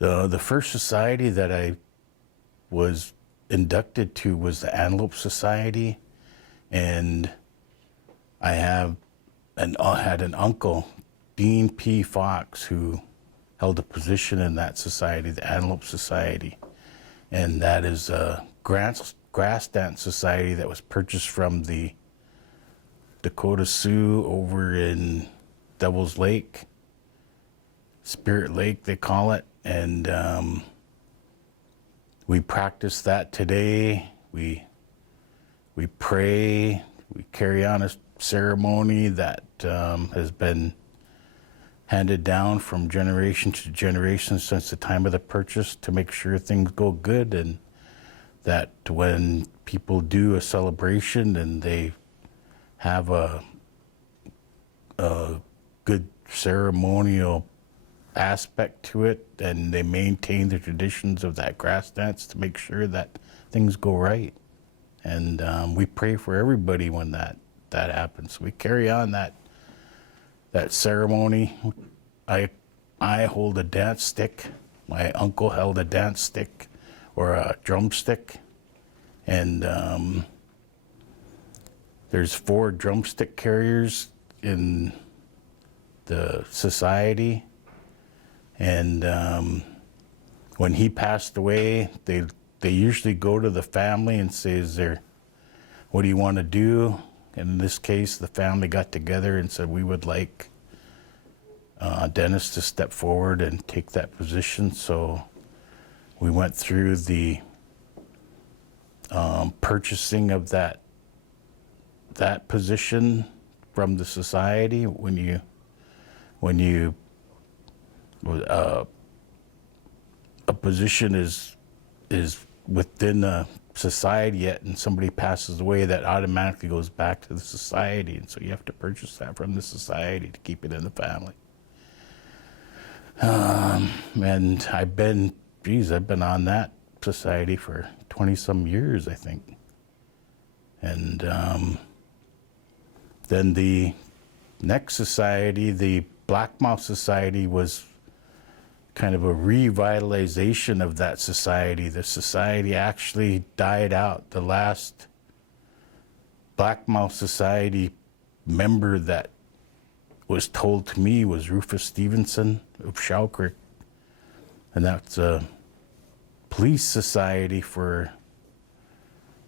The first society that I was inducted to was the Antelope Society, and I had an uncle, Dean P. Fox, who held a position in that society, the Antelope Society, and that is a grass dance society that was purchased from the Dakota Sioux over in Devil's Lake, Spirit Lake they call it, and we practice that today. We pray, we carry on a ceremony that has been handed down from generation to generation since the time of the purchase to make sure things go good, and that when people do a celebration and they have a good ceremonial aspect to it, and they maintain the traditions of that grass dance to make sure that things go right. And we pray for everybody when that happens. We carry on that ceremony. I hold a dance stick. My uncle held a dance stick or a drumstick, and there's 4 drumstick carriers in the society. And when he passed away, they usually go to the family and say, what do you want to do? And in this case, the family got together and said, we would like Dennis to step forward and take that position. So we went through the purchasing of that position from the society. When you a position is within a society yet, and somebody passes away, that automatically goes back to the society, and so you have to purchase that from the society to keep it in the family. And I've been on that society for 20-some years, I think. And then the next society, the Blackmouth Society, was kind of a revitalization of that society. The society actually died out. The last Blackmouth Society member that was told to me was Rufus Stevenson of Shell Creek. And that's a police society for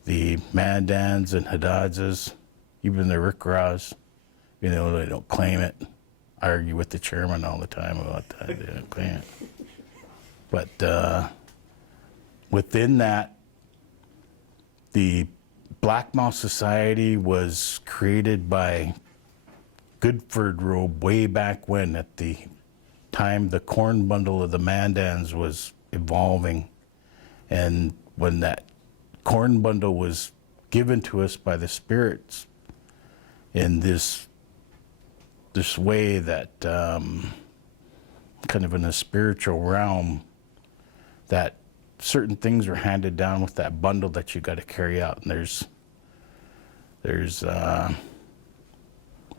the Mandans and Hadadzas, even the Rickras. You know, they don't claim it. I argue with the chairman all the time about that. They don't claim it. But within that, the Blackmouth Society was created by Goodford Robe way back when, at the time the corn bundle of the Mandans was evolving. And when that corn bundle was given to us by the spirits in this way that kind of in a spiritual realm, that certain things are handed down with that bundle that you got to carry out. And there's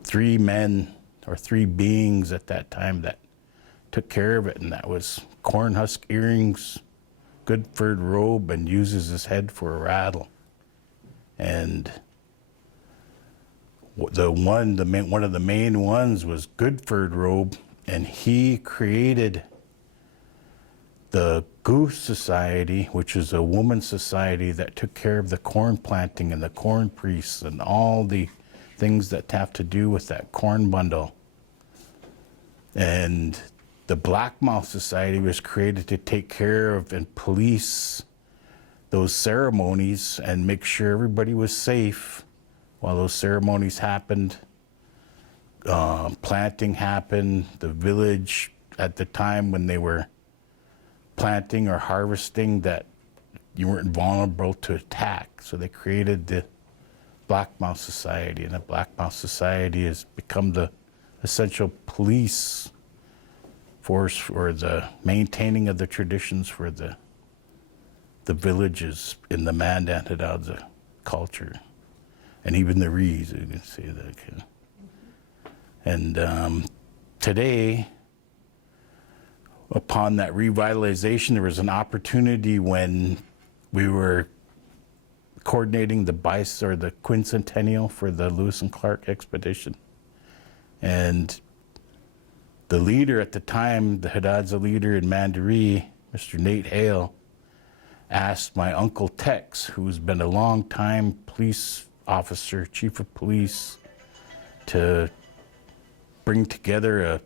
3 men or 3 beings at that time that took care of it, and that was corn husk earrings, Goodford Robe, and uses his head for a rattle. And one of the main ones was Goodford Robe, and he created the Goose Society, which is a woman's society that took care of the corn planting and the corn priests and all the things that have to do with that corn bundle. And the Blackmouth Society was created to take care of and police those ceremonies and make sure everybody was safe while those ceremonies happened. Planting happened. The village at the time when they were planting or harvesting, that you weren't vulnerable to attack. So they created the Blackmouth Society, and the Blackmouth Society has become the essential police force for the maintaining of the traditions for the villages in the Mandan Hadadza culture, and even the Rees, you can see that. And today, upon that revitalization, there was an opportunity when we were coordinating the quincentennial for the Lewis and Clark expedition. And the leader at the time, the Hidatsa leader in Mandaree, Mr. Nate Hale, asked my Uncle Tex, who's been a long-time police officer, chief of police, to bring together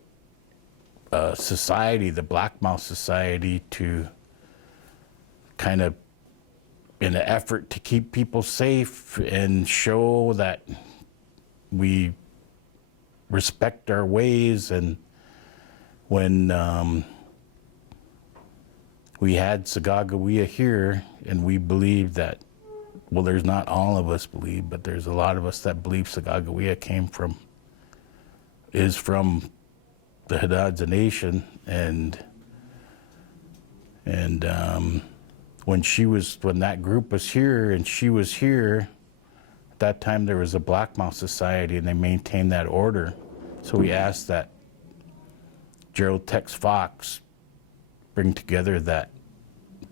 a society, the Blackmouth Society, to kind of, in an effort to keep people safe and show that we respect our ways. And when we had Sacagawea here, and we believe that, well, there's not all of us believe, but there's a lot of us that believe Sacagawea is from the Hidatsa Nation. And when that group was here and she was here, at that time there was a Blackmouth Society and they maintained that order. So we asked that Gerald Tex Fox bring together that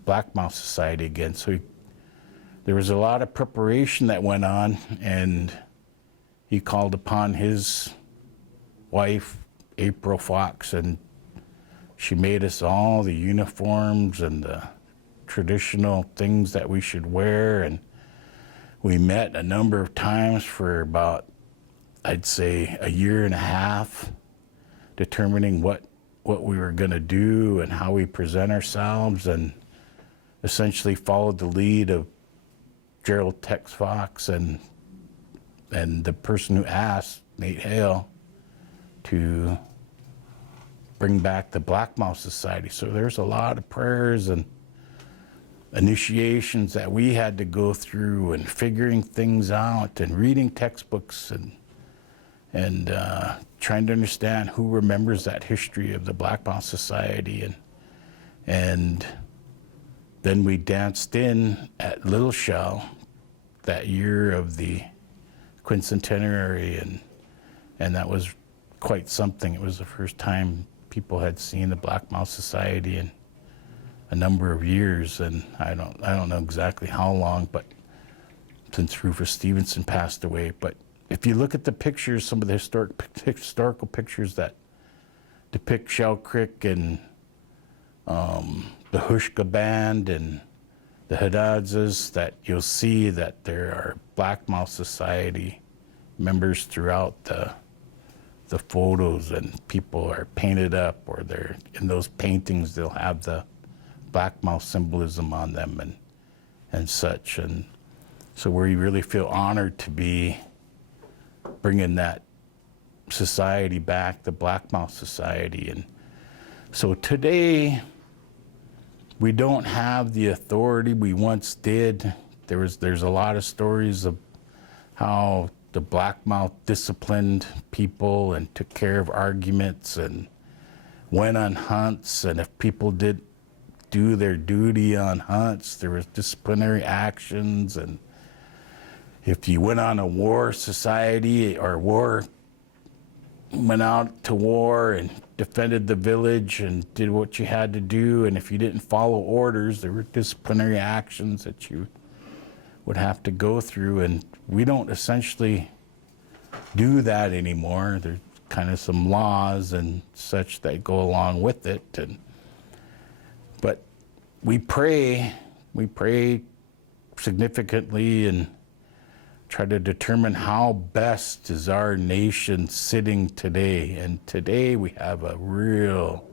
Blackmouth Society again. So there was a lot of preparation that went on, and he called upon his wife, April Fox, and she made us all the uniforms and the traditional things that we should wear. And we met a number of times for about, I'd say, a year and a half, determining what we were going to do and how we present ourselves, and essentially followed the lead of Gerald Tex Fox and the person who asked, Nate Hale, to bring back the Blackmouth Society. So there's a lot of prayers and initiations that we had to go through, and figuring things out, and reading textbooks, and trying to understand who remembers that history of the Blackmouth Society. And then we danced in at Little Shell that year of the quincentenary, and that was quite something. It was the first time people had seen the Blackmouth Society in a number of years, and I don't know exactly how long, but since Rufus Stevenson passed away. But if you look at the pictures, some of the historical pictures that depict Shell Creek and the Hushka Band and the Hidatsas, that you'll see that there are Blackmouth Society members throughout the photos, and people are painted up, or they're in those paintings, they'll have the Blackmouth symbolism on them and such. And so we really feel honored to be bringing that society back, the Blackmouth Society. And so today, we don't have the authority we once did. There's a lot of stories of how the Blackmouth disciplined people and took care of arguments and went on hunts, and if people did do their duty on hunts, there was disciplinary actions. And if you went on a war society or went out to war and defended the village and did what you had to do, and if you didn't follow orders, there were disciplinary actions that you would have to go through. And we don't essentially do that anymore. There's kind of some laws and such that go along with it. But we pray significantly and try to determine how best is our nation sitting today. And today we have a real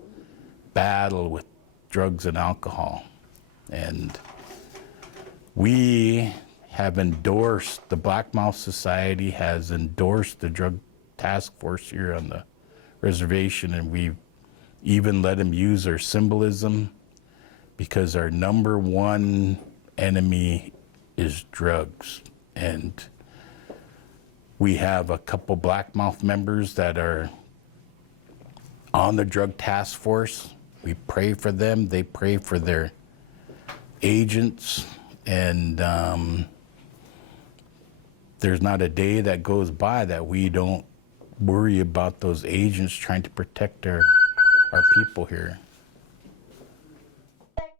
battle with drugs and alcohol. And we have endorsed, the Blackmouth Society has endorsed the drug task force here on the reservation, and we've even let them use our symbolism, because our number one enemy is drugs. And we have a couple Blackmouth members that are on the drug task force. We pray for them. They pray for their agents. And there's not a day that goes by that we don't worry about those agents trying to protect our people here.